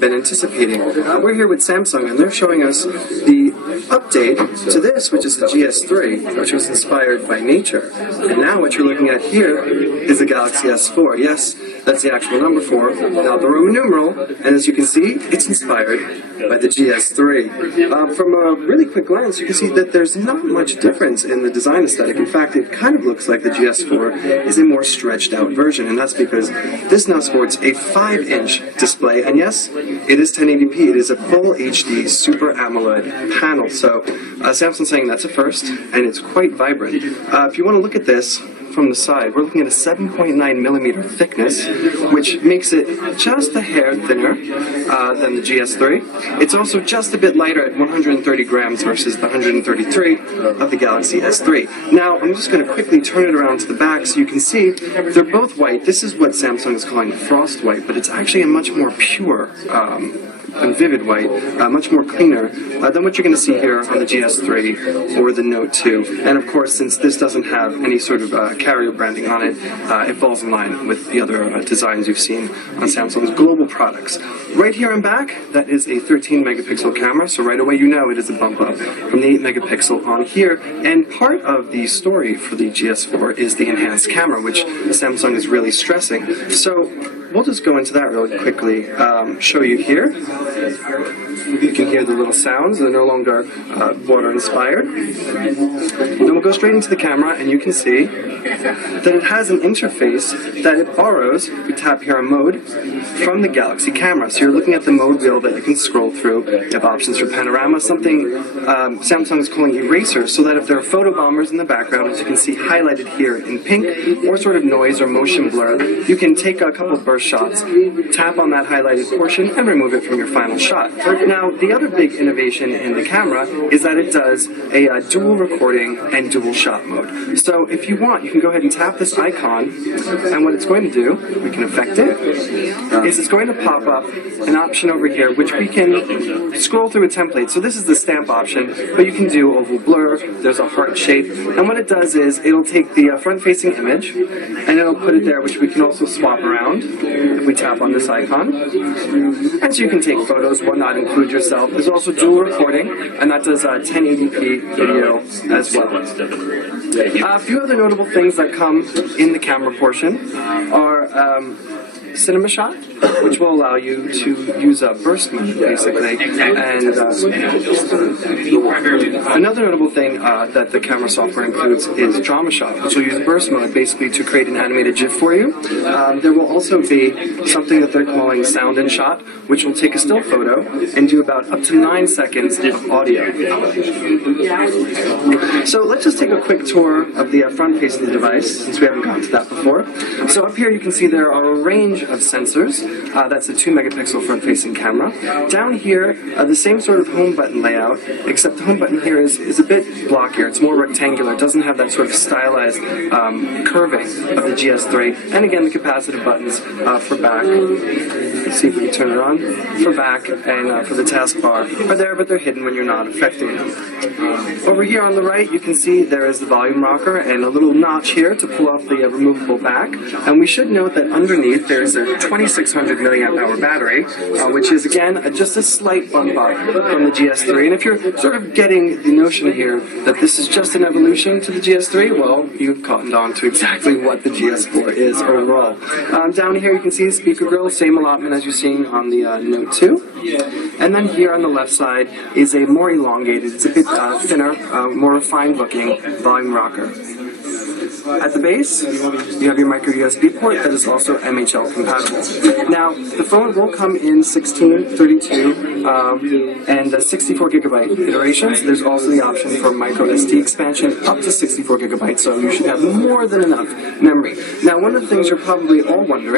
been anticipating. We're here with Samsung, and they're showing us the update to this, which is the GS3, which was inspired by nature. And now what you're looking at here is the Galaxy S4. Yes, that's the actual number 4, not the Roman numeral, and as you can see, it's inspired by the GS3. From a really quick glance, you can see that there's not much difference in the design aesthetic. In fact, it kind of looks like the GS4 is a more stretched out version, and that's because this now sports a 5-inch display, and yes, it is 1080p. It is a full HD Super AMOLED panel, so Samsung's saying that's a first, and it's quite vibrant. If you want to look at this from the side, we're looking at a 7.9mm thickness, which makes it just a hair thinner than the GS3. It's also just a bit lighter at 130 grams versus the 133 of the Galaxy S3. Now, I'm just going to quickly turn it around to the back so you can see they're both white. This is what Samsung is calling frost white, but it's actually a much more pure and vivid white, much more cleaner than what you're going to see here on the GS3 or the Note 2. And of course, since this doesn't have any sort of carrier branding on it, it falls in line with the other designs you've seen on Samsung's global products. Right here on back, that is a 13 megapixel camera, so right away you know it is a bump up from the 8 megapixel on here. And part of the story for the GS4 is the enhanced camera, which Samsung is really stressing. So we'll just go into that really quickly, show you here. You can hear the little sounds, they're no longer water inspired. Then we'll go straight into the camera, and you can see that it has an interface that it borrows, you tap here on mode, from the Galaxy camera. So you're looking at the mode wheel that you can scroll through. You have options for panorama, something Samsung is calling eraser, so that if there are photo bombers in the background, as you can see highlighted here in pink, or sort of noise or motion blur, you can take a couple of burst shots, tap on that highlighted portion, and remove it from your final shot. Now, the other big innovation in the camera is that it does a dual recording and dual shot mode. So if you want, you can go ahead and tap this icon, and what it's going to do, we can affect it, is it's going to pop up an option over here, which we can scroll through a template. So this is the stamp option, but you can do oval blur, there's a heart shape, and what it does is it'll take the front-facing image, and it'll put it there, which we can also swap around if we tap on this icon. And so you can take photos, whatnot, include yourself. There's also dual recording, and that does 1080p video as well. A few other notable things that come in the camera portion are cinema shot, which will allow you to use a burst mode, basically. And another notable thing that the camera software includes is drama shot, which will use burst mode, basically to create an animated GIF for you. There will also be something that they're calling sound and shot, which will take a still photo and do about up to 9 seconds of audio. So let's just take a quick tour of the front face of the device, since we haven't gotten to that before. So up here you can see there are a range of sensors. That's a 2 megapixel front-facing camera. Down here, the same sort of home button layout, except the home button here is a bit blockier. It's more rectangular. It doesn't have that sort of stylized curving of the GS3. And again, the capacitive buttons for back. Let's see if we can turn it on. For back and for the taskbar are there, but they're hidden when you're not affecting them. Over here on the right, you can see there is the volume rocker and a little notch here to pull off the removable back. And we should note that underneath there's a 2600 milliamp hour battery, which is again just a slight bump up from the GS3. And if you're sort of getting the notion here that this is just an evolution to the GS3, well, you've cottoned on to exactly what the GS4 is overall. Down here you can see the speaker grill, same allotment as you're seeing on the Note 2. And then here on the left side is a more elongated, it's a bit thinner, more refined looking volume rocker. At the base, you have your micro USB port that is also MHL compatible. Now, the phone will come in 16, 32, and 64 gigabyte iterations. There's also the option for micro SD expansion up to 64 gigabytes, so you should have more than enough memory. Now, one of the things you're probably all wondering